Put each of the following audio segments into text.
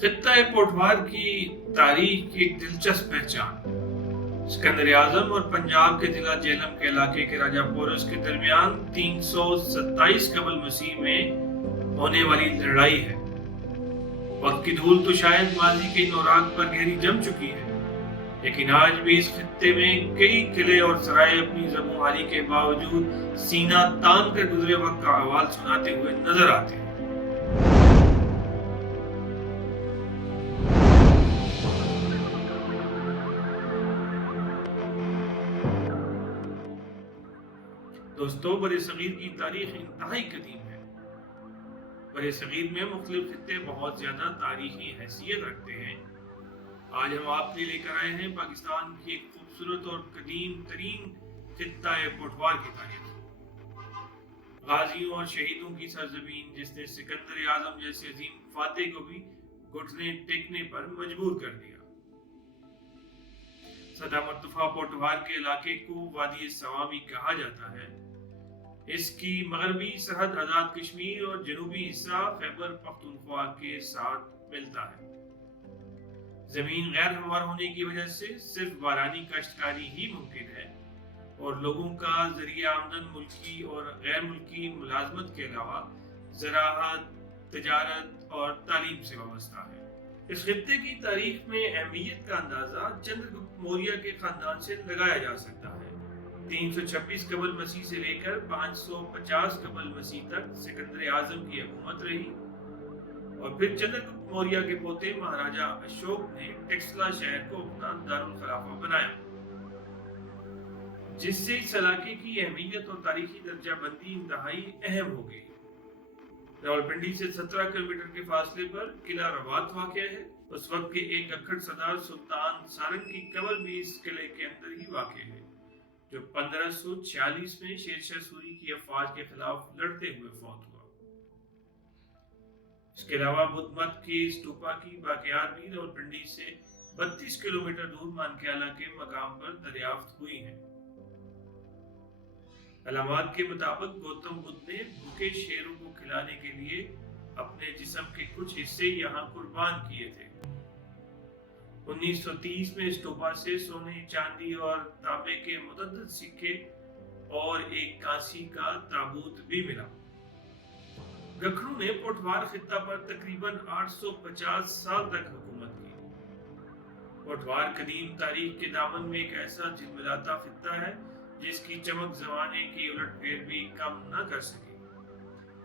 खित्ता पोठवार की तारीख की एक दिलचस्प पहचान। सिकंदर आजम और पंजाब के जिला जेलम के इलाके के राजा पोरस के दरमियान 327 कबल मसीह में होने वाली लड़ाई है। वक्त की धूल तो शायद माजी के नौराग पर गहरी जम चुकी है, लेकिन आज भी इस खित्ते में कई किले और सराय अपनी जमोहारी के बावजूद सीना तान कर गुजरे वक्त का अहवाल सुनाते हुए नजर आते हैं। दोस्तों, बरे सगीर की तारीख इंतहाई कदीम है। बरे सगीर में मुख्तलिफ खित्ते बहुत ज्यादा तारीखी हैसियत रखते हैं। आज हम आपके लिए लेकर आए हैं पाकिस्तान की एक खूबसूरत और कदीम तरीन खित्ता पोठवार की तारीख। गाजियों और शहीदों की सरजमीन, जिसने सिकंदर आजम जैसे अजीम फातेह को भी घुटने टेकने पर मजबूर कर दिया। सदा मर्तफा पोठवार के इलाके को वादी सवामी कहा जाता है। इसकी मगरबी सरहद आजाद कश्मीर और जनूबी हिस्सा खैबर पख्तूनख्वा के साथ मिलता है। जमीन गैर हमवार होने की वजह से सिर्फ बारानी काश्तकारी ही मुमकिन है और लोगों का जरिया आमदन मुल्की और गैर मुल्की मुलाजमत के अलावा ज़राअत, तजारत और तालीम से वाबस्ता है। इस खित्ते की तारीख में अहमियत का अंदाजा चंद्रगुप्त मौर्य के खानदान से लगाया जा सकता है। 326 कबल मसीह से लेकर 550 कबल मसीह तक सिकंदर आजम की हुकूमत रही और फिर चंद्रगुप्त मौर्य के पोते महाराजा अशोक ने टेक्सला शहर को अपना दारुल खिलाफा बनाया, जिससे इस इलाके की अहमियत और तारीखी दर्जाबंदी इंतहाई अहम हो गई। रावलपिंडी से 17 किलोमीटर के फासले पर किला रवात वाक़या है। उस वक्त के एक अक्खड़ सरदार सुल्तान सारंग की कब्र भी इस किले के अंदर ही वाक़या है, जो 1546 में शेरशाह सूरी की अफवाज के खिलाफ लड़ते हुए फौत हुआ। इसके अलावा बुद्ध मत की स्तूपा की वाक़यात भी रावलपिंडी से 32 किलोमीटर दूर मानक्याला के मकाम पर दरियाफ्त हुई हैं। अलामात के मुताबिक गौतम बुद्ध ने भूखे शेरों को खिलाने के लिए अपने जिस्म के कुछ हिस्से यहाँ कुर्बान किए थे। 1930 में स्तूपा से सोने, चांदी और तांबे के मुतअद्दिद सिक्के और एक कांसी का ताबूत भी मिला। गखरू ने पोठवार खित्ता पर तकरीबन 850 साल तक हुकूमत की। पोठवार कदीम तारीख के दामन में एक ऐसा झिलमिलाता खित्ता है जिसकी चमक जमाने की उलटफेर भी कम न कर सकी।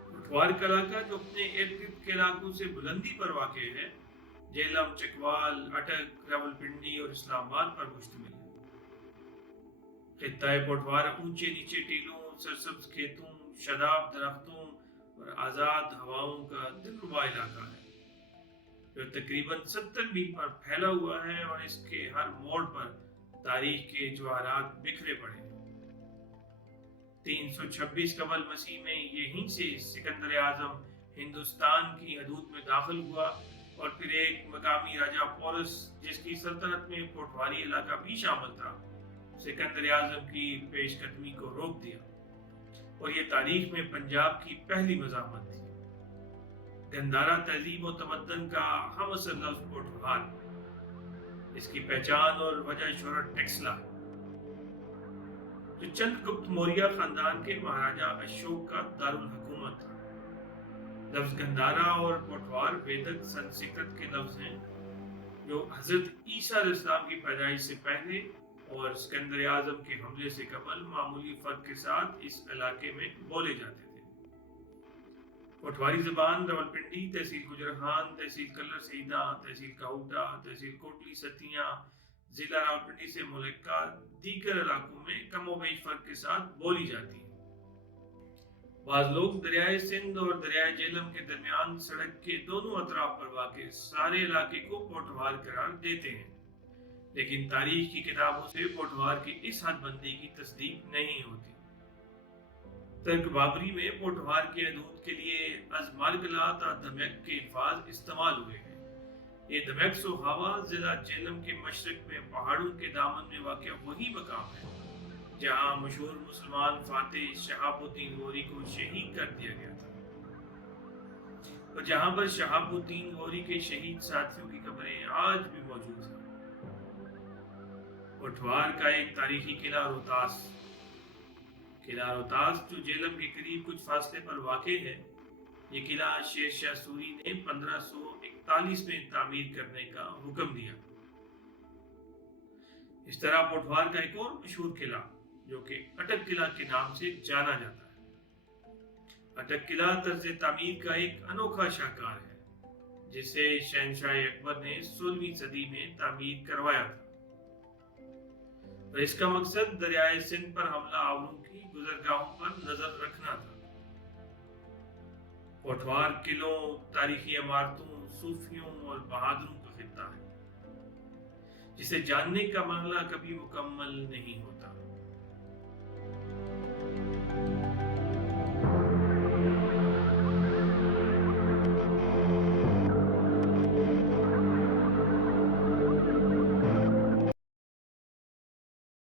पोठवार का इलाका, जो अपने इर्द गिर्द के इलाकों से बुलंदी पर वाक़ है, जेलम, चकवाल, अटक, रावलपिंडी और इस्लामाबाद पर मुश्तमिल है। खित्ता पोठवार ऊंचे नीचे टीलों, सरसब्ज खेतों, शदाब दरख्तों और आज़ाद हवाओं का दिलरुबा इलाका है, जो तकरीबन 70 मील पर फैला हुआ है और इसके हर मोड़ पर तारीख के ज्वारात बिखरे पड़े हैं। 326 कबल मसीह में यहीं से सिकंदर आजम हिंदुस्तान की हदूद में दाखिल हुआ और फिर एक मकामी राजा पोरस, जिसकी सल्तनत में पोठवारी इलाका भी शामिल था, सिकंदर आजम की पेशकदमी को रोक दिया और ये तारीख में पंजाब की पहली मज़ामत थी। गंधारा तहजीब और तमद्दन का हम असल लफ्ज़ पोठवार, इसकी पहचान और वजह शोहरत टेक्सला, जो चंद्रगुप्त मौर्य खानदान के महाराजा अशोक का दारुल हुकूमत था। लफ्ज़ गंधारा और पोठवार वेदक संस्कृत के लफ्ज़ हैं, जो हजरत ईसा अलैहिस्सलाम की पैदाइश से पहले और सिकंदर आजम के हमले से कबल मामूली फर्क के साथ इस इलाके में बोले जाते थे। पोठवारी ज़बान रावलपिंडी, तहसील गुजरहान, तहसील कलर सईदा, तहसील काहूटा, तहसील कोटली सतिया, जिला रावलपिंडी से मुल्का दीगर इलाकों में कमोबेश फर्क के साथ बोली जाती है। बाज़ लोग दरियाए सिंध और दरियाए जेलम के दरमियान सड़क के दोनों अतराफ पर वाक़े सारे इलाके को पोठवार करार देते हैं, लेकिन तारीख की किताबों से पोठवार की इस हदबंदी की तस्दीक नहीं होती। तर्क बाबरी में पोठवार के हदूद के लिए अज़मालगलात और दमयक के अल्फाज इस्तेमाल हुए हैं। ये दमयक सोहावा जिला जेलम के मशरक में पहाड़ों के दामन में वाक़ वही मकाम है जहाँ मशहूर मुसलमान फातेह शहाबुद्दीन गौरी को शहीद कर दिया गया था। اور جہاں پر شہاب الدین غوری کے شہید ساتھیوں کی قبریں آج بھی موجود ہیں۔ پٹوار کا ایک تاریخی قلعہ روہتاس جو جیلم کے قریب کچھ فاصلے پر واقع ہے، یہ قلعہ شیر شاہ سوری نے 1541 میں تعمیر کرنے کا حکم دیا۔ اس طرح پٹوار کا ایک اور مشہور قلعہ جو کہ اٹک قلعہ کے نام سے جانا جاتا ہے۔ اٹک قلعہ طرز تعمیر کا ایک انوکھا شاہکار ہے جسے شہنشاہ اکبر نے 16ویں صدی میں تعمیر کروایا تھا، اور اس کا مقصد دریائے سندھ پر حملہ آوروں کی گزرگاہوں پر نظر رکھنا تھا۔ پٹوار قلعوں، تاریخی عمارتوں، صوفیوں اور بہادروں کا خطہ ہے جسے جاننے کا معاملہ کبھی مکمل نہیں ہوتا۔